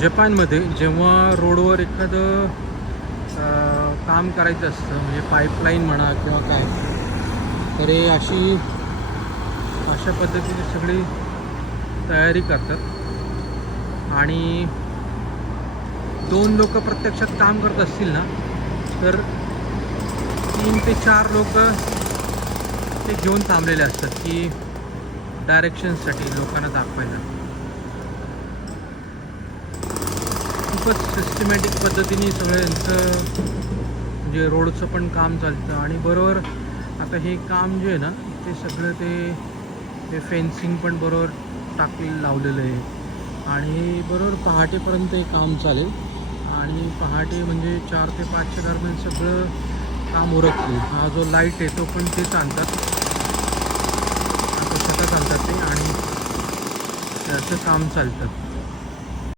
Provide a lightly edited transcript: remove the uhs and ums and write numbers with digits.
जपानमध्ये जेव्हा रोडवर एखादं काम करायचं असतं म्हणजे पाईपलाईन म्हणा किंवा काय, तर हे अशा पद्धतीने सगळी तयारी करतात आणि 2 लोक प्रत्यक्षात काम करत असतील ना, तर 3 ते 4 लोक ते घेऊन थांबलेले असतात की डायरेक्शनसाठी लोकांना दाखवायला. खूपच सिस्टमॅटिक पद्धतीने सगळं यांचं म्हणजे रोडचं पण काम चालतं. आणि बरोबर आता हे काम जे आहे ना, ते सगळं ते फेन्सिंग पण बरोबर लावलेलं आहे आणि बरोबर पहाटेपर्यंत हे काम चालेल आणि पहाटे म्हणजे 4 ते 5च्या दरम्यान सगळं काम उरकतील. हा जो लाईट आहे तो पण तेच आणतात, तो स्वतःच आणतात ते आणि त्याचं काम चालतं.